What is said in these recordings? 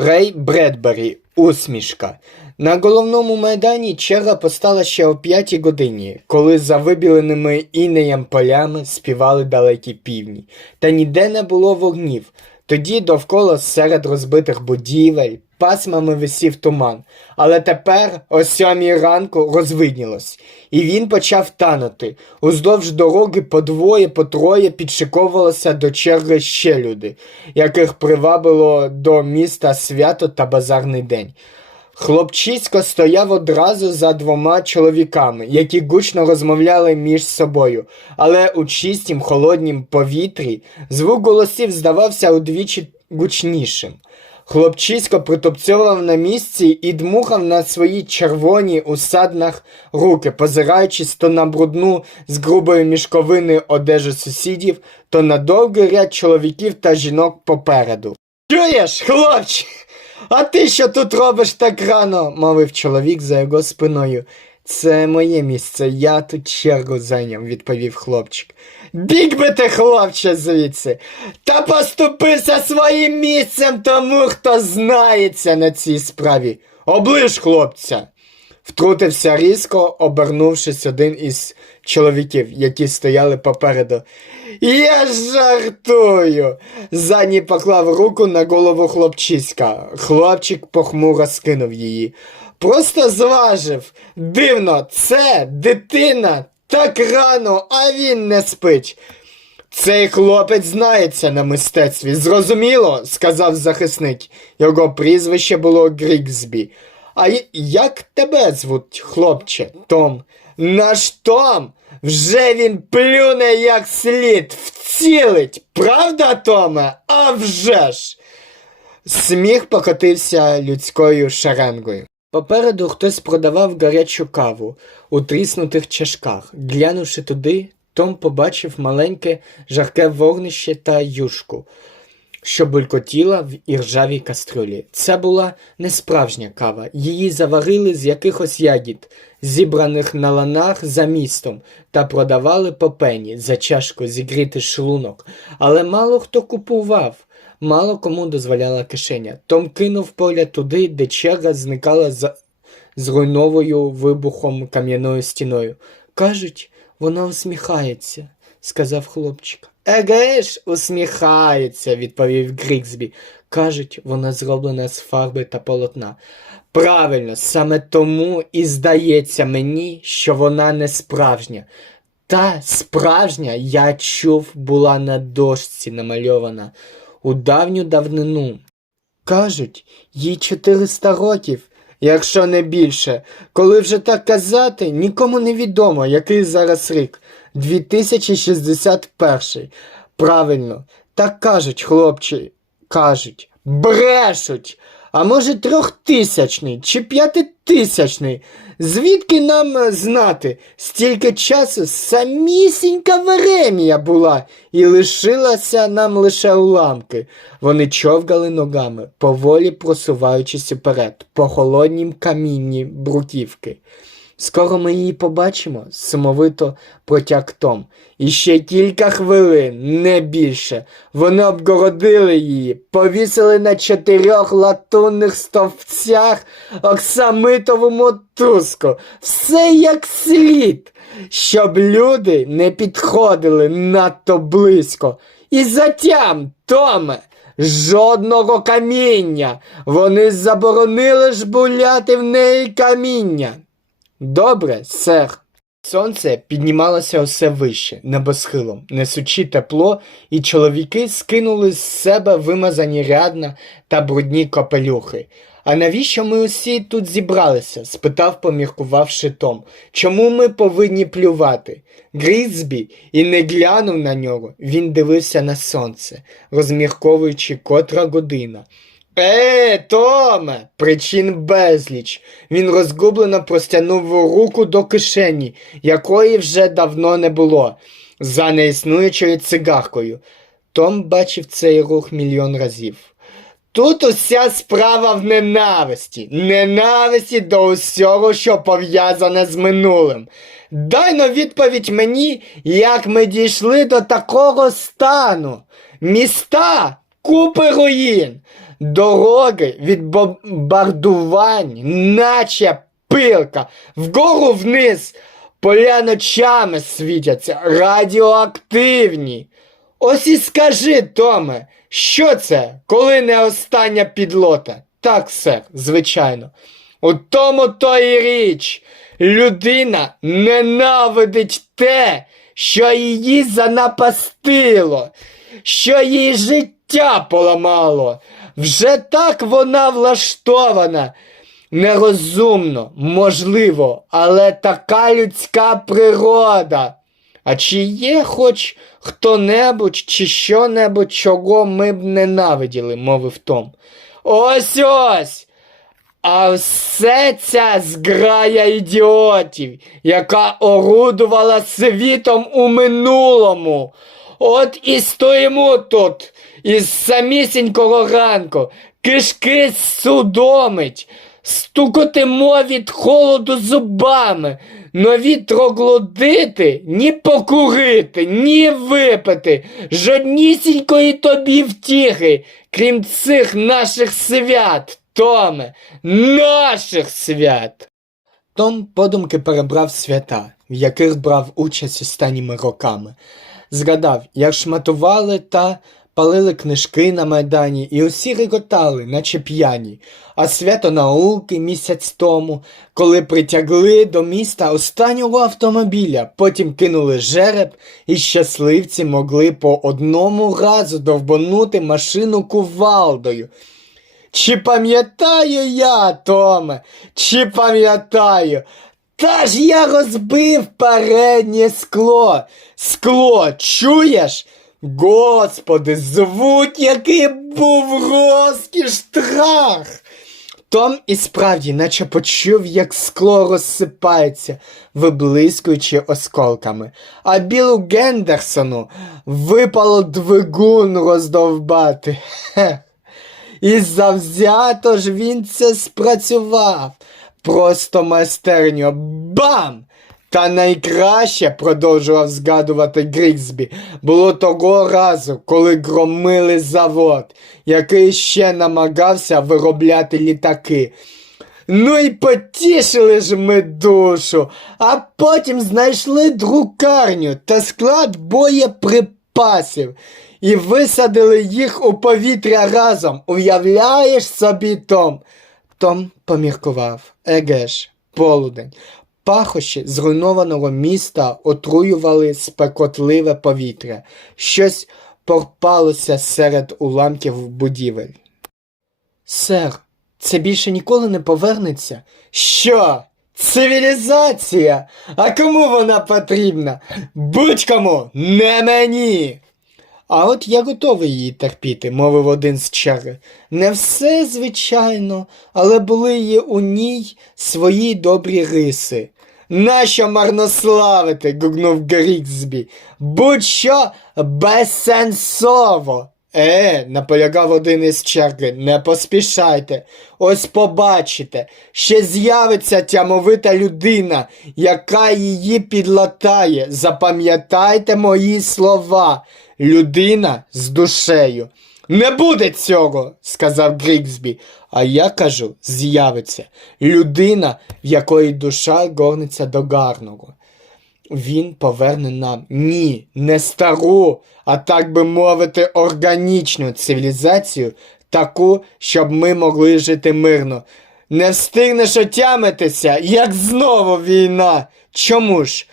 Рей Бредбері. Усмішка. На головному майдані черга постала ще о п'ятій годині, коли за вибіленими інеєм полями співали далекі півні, та ніде не було вогнів. Тоді довкола серед розбитих будівель пасмами висів туман, але тепер о сьомій ранку розвиднілось, і він почав танути. Уздовж дороги по двоє, по троє підшиковувалося до черги ще люди, яких привабило до міста свято та базарний день. Хлопчисько стояв одразу за двома чоловіками, які гучно розмовляли між собою, але у чистім холоднім повітрі звук голосів здавався удвічі гучнішим. Хлопчисько притупцьовував на місці і дмухав на свої червоні у саднах руки, позираючись то на брудну з грубої мішковини одежу сусідів, то на довгий ряд чоловіків та жінок попереду. Чуєш, хлопче? А ти що тут робиш так рано? мовив чоловік за його спиною. Це моє місце, я тут чергу зайняв, відповів хлопчик. Біг би ти, хлопче, звідси, та поступися своїм місцем тому, хто знається на цій справі. Оближ, хлопця. Втрутився різко, обернувшись один із чоловіків, які стояли попереду. Я жартую. Задній поклав руку на голову хлопчиська. Хлопчик похмуро скинув її. Просто зважив. Дивно, це дитина так рано, а він не спить. Цей хлопець знається на мистецтві, зрозуміло, сказав захисник. Його прізвище було Гріксбі. А як тебе звуть, хлопче? Том. Наш Том. Вже він плюне як слід, вцілить. Правда, Томе? А вже ж. Сміх покотився людською шеренгою. Попереду хтось продавав гарячу каву у тріснутих чашках. Глянувши туди, Том побачив маленьке жарке вогнище та юшку, що булькотіла в іржавій кастрюлі. Це була не справжня кава. Її заварили з якихось ягід, зібраних на ланах за містом, та продавали по пені за чашку зігріти шлунок. Але мало хто купував. Мало кому дозволяла кишеня. Том кинув поля туди, де черга зникала за зруйновою вибухом кам'яною стіною. Кажуть, вона усміхається, сказав хлопчик. Еге ж, усміхається, відповів Гріксбі. Кажуть, вона зроблена з фарби та полотна. Правильно, саме тому і здається мені, що вона не справжня. Та справжня, я чув, була на дошці намальована у давню давнину. Кажуть, їй 400 років, якщо не більше. Коли вже так казати, нікому не відомо, який зараз рік. 2061. Правильно, так кажуть, хлопці, кажуть, брешуть. А може трьохтисячний чи п'ятитисячний? Звідки нам е, знати? Стільки часу самісінька Веремія була, і лишилася нам лише уламки. Вони човгали ногами, поволі просуваючись уперед, по холоднім камінні бруківки. Скоро ми її побачимо, сумовито протяг Том. І ще кілька хвилин, не більше. Вони обгородили її, повісили на чотирьох латунних стовпцях оксамитову мотузку. Все як слід, щоб люди не підходили надто близько. І затям, Томе, жодного каміння. Вони заборонили ж буляти в неї каміння. Добре, сер. Сонце піднімалося усе вище, небосхилом, несучи тепло, і чоловіки скинули з себе вимазані рядна та брудні капелюхи. А навіщо ми усі тут зібралися? спитав, поміркувавши Том. Чому ми повинні плювати? Грізбі і не глянув на нього. Він дивився на сонце, розмірковуючи котра година. Е, Томе, причин безліч. Він розгублено простягнув руку до кишені, якої вже давно не було, за неіснуючою цигаркою. Том бачив цей рух мільйон разів. Тут уся справа в ненависті, ненависті до усього, що пов'язане з минулим. Дай но відповідь мені, як ми дійшли до такого стану. Міста, купи руїн. Дороги від бомбардувань, наче пилка, вгору вниз, поля ночами світяться, радіоактивні. Ось і скажи, Томе, що це, коли не остання підлота? Так, сер, звичайно. У тому то і річ. Людина ненавидить те, що її занапастило, що їй життя поламало. Вже так вона влаштована. Нерозумно, можливо, але така людська природа. А чи є хоч хто-небудь чи що-небудь, чого ми б ненавиділи, мовив Том. Ось ось. А все ця зграя ідіотів, яка орудувала світом у минулому. От і стоїмо тут із самісінького ранку, кишки судомить, стукотимо від холоду зубами, нові троглодити, ні покурити, ні випити, жоднісінької тобі втіхи, крім цих наших свят, Томе, наших свят. Том подумки перебрав свята, в яких брав участь останніми роками. Згадав, як шматували та палили книжки на майдані, і усі реготали, наче п'яні, а свято науки місяць тому, коли притягли до міста останнього автомобіля, потім кинули жереб, і щасливці могли по одному разу довбанути машину кувалдою. Чи пам'ятаю я, Томе, чи пам'ятаю? Та ж я розбив переднє скло. Скло, чуєш? Господи, звуть, який був розкіш трах. Том і справді, наче почув, як скло розсипається, виблискуючи осколками. А Білу Гендерсону випало двигун роздовбати. Хе. І завзято ж він це спрацював. Просто майстерньо. Бам! Та найкраще, продовжував згадувати Гріксбі, було того разу, коли громили завод, який ще намагався виробляти літаки. Ну і потішили ж ми душу, а потім знайшли друкарню та склад боєприпасів і висадили їх у повітря разом. Уявляєш собі, Том? Том поміркував. Еге ж, полудень. Пахощі зруйнованого міста отруювали спекотливе повітря. Щось порпалося серед уламків будівель. Сер, це більше ніколи не повернеться. Що? Цивілізація? А кому вона потрібна? Будь-кому, не мені. А от я готовий її терпіти, мовив один з черги. Не все, звичайно, але були є у ній свої добрі риси. Нащо марнославити? гукнув Гріксбі. Будь-що безсенсово. Е, наполягав один із черги, не поспішайте. Ось побачите, ще з'явиться тямовита людина, яка її підлатає. Запам'ятайте мої слова. Людина з душею. Не буде цього, сказав Гріксбі. А я кажу, з'явиться людина, в якої душа горниться до гарного. Він поверне нам ні, не стару, а так би мовити, органічну цивілізацію, таку, щоб ми могли жити мирно. Не встигнеш отямитися, як знову війна. Чому ж?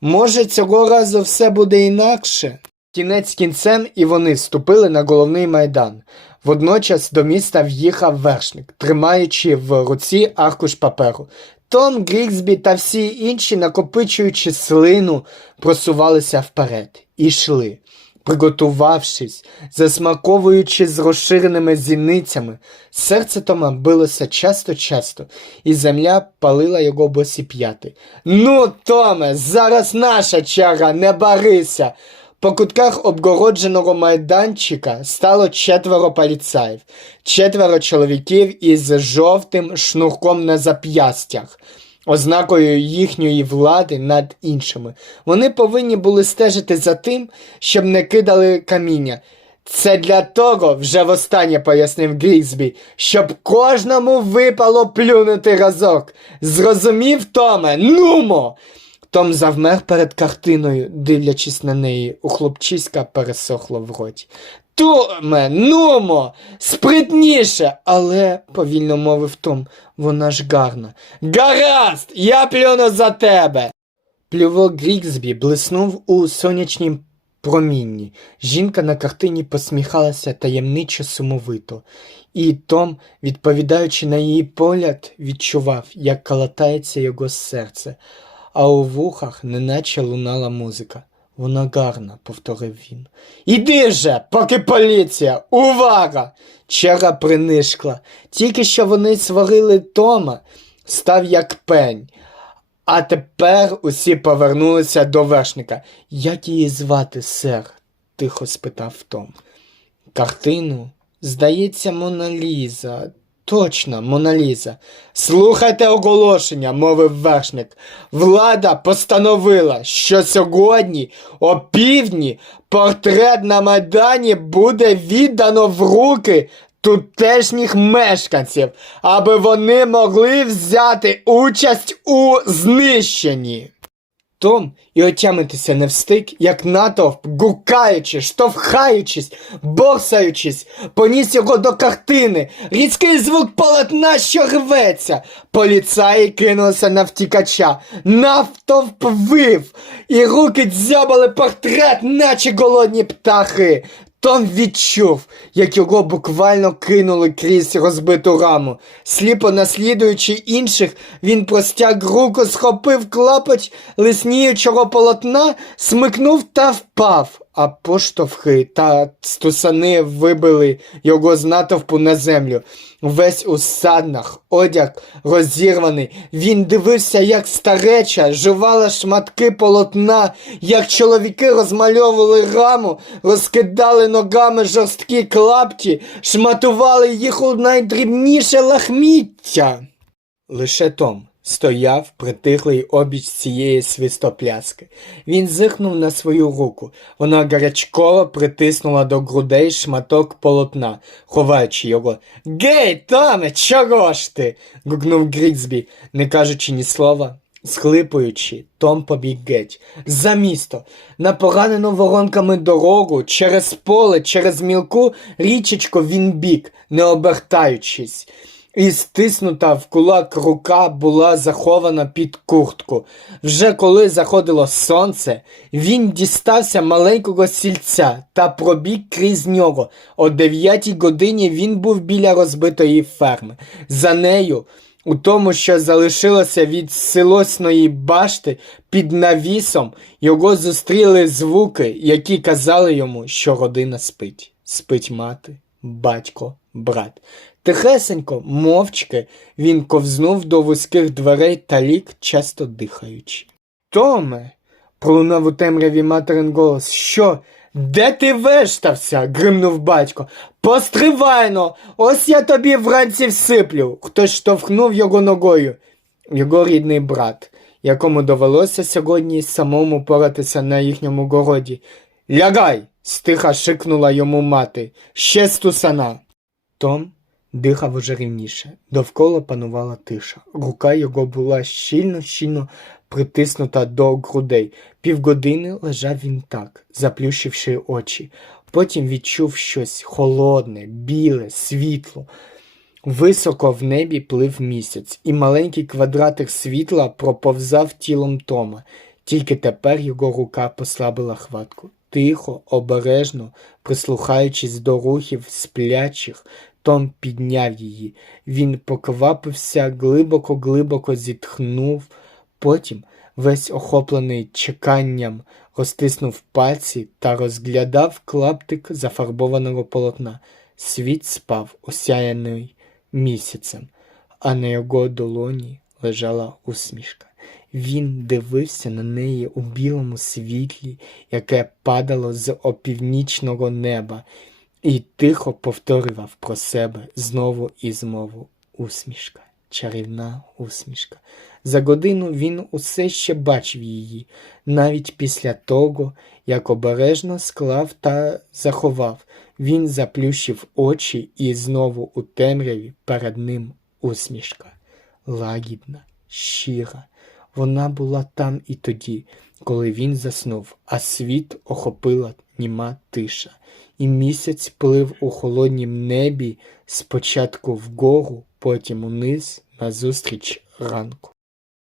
Може, цього разу все буде інакше? Кінець кінцем і вони ступили на головний майдан. Водночас до міста в'їхав вершник, тримаючи в руці аркуш паперу. Том Гріксбі та всі інші, накопичуючи слину, просувалися вперед і йшли, приготувавшись, засмаковуючи з розширеними зіницями. Серце Тома билося часто-часто, і земля палила його босі п'яти. Ну, Томе, зараз наша чара, не барися. По кутках обгородженого майданчика стало четверо поліцаїв, четверо чоловіків із жовтим шнурком на зап'ястях, ознакою їхньої влади над іншими. Вони повинні були стежити за тим, щоб не кидали каміння. Це для того, вже востаннє пояснив Грізбі, щоб кожному випало плюнути разок. Зрозумів, Томе? Нумо! Том завмер перед картиною, дивлячись на неї, у хлопчиська пересохло в роті. Томе, нумо, спритніше, але, повільно мовив Том, вона ж гарна. Гаразд, я плюну за тебе. Плювок Гріксбі блиснув у сонячнім промінні. Жінка на картині посміхалася таємничо сумовито, і Том, відповідаючи на її погляд, відчував, як калатається його серце, а у вухах неначе лунала музика. Вона гарна, повторив він. Іди же, поки поліція! Увага! Черга принишкла. Тільки що вони сварили Тома, став як пень. А тепер усі повернулися до вершника. Як її звати, сер? тихо спитав Том. Картину? Здається, Моналіза. Точно, Моналіза. Слухайте оголошення, мовив вершник. Влада постановила, що сьогодні, о півдні, портрет на Майдані буде віддано в руки тутешніх мешканців, аби вони могли взяти участь у знищенні. Том і отямитися не встиг, як натовп, гукаючи, штовхаючись, борсаючись, поніс його до картини, різкий звук полотна, що рветься. Поліцаї кинулися на втікача, навтовп вив, і руки дзьобали портрет, наче голодні птахи. Том відчув, як його буквально кинули крізь розбиту раму. Сліпо наслідуючи інших, він простяг руку, схопив клапоч лисніючого полотна, смикнув та впав, а поштовхи та стусани вибили його з натовпу на землю. Весь у саднах, одяг розірваний. Він дивився, як стареча жувала шматки полотна, як чоловіки розмальовували раму, розкидали ногами жорсткі клапті, шматували їх у найдрібніше лахміття. Лише Том стояв притихлий обіч цієї свистопляски. Він зиркнув на свою руку. Вона гарячково притиснула до грудей шматок полотна, ховаючи його. Гей, Томе, чого ж ти? гукнув Гріксбі, не кажучи ні слова. Схлипуючи, Том побіг геть. За місто, на поранену воронками дорогу, через поле, через мілку річечку він біг, не обертаючись. І стиснута в кулак рука була захована під куртку. Вже коли заходило сонце, він дістався маленького сільця та пробіг крізь нього. О дев'ятій годині він був біля розбитої ферми. За нею, у тому, що залишилося від силосної башти під навісом, його зустріли звуки, які казали йому, що родина спить. Спить мати, батько, брат. Тихесенько, мовчки, він ковзнув до вузьких дверей та лік, часто дихаючи. Томе, пролунав у темряві материн голос. Що? Де ти вештався? гримнув батько. Постривайно, ось я тобі вранці всиплю. Хтось штовхнув його ногою. Його рідний брат, якому довелося сьогодні самому поратися на їхньому городі. Лягай! стиха шикнула йому мати. Ще стусана. Том дихав уже рівніше. Довкола панувала тиша. Рука його була щільно-щільно притиснута до грудей. Півгодини лежав він так, заплющивши очі. Потім відчув щось холодне, біле, світло. Високо в небі плив місяць, і маленький квадратик світла проповзав тілом Тома. Тільки тепер його рука послабила хватку. Тихо, обережно, прислухаючись до рухів сплячих, Том підняв її. Він поквапився, глибоко-глибоко зітхнув. Потім, весь охоплений чеканням, розтиснув пальці та розглядав клаптик зафарбованого полотна. Світ спав, осяяний місяцем, а на його долоні лежала усмішка. Він дивився на неї у білому світлі, яке падало з опівнічного неба, і тихо повторював про себе знову і знову усмішка. чарівна усмішка. За годину він усе ще бачив її, навіть після того, як обережно склав та заховав, він заплющив очі і знову у темряві перед ним усмішка. Лагідна, щира. Вона була там і тоді, коли він заснув, а світ охопила німа тиша, і місяць плив у холоднім небі спочатку вгору, потім униз назустріч ранку.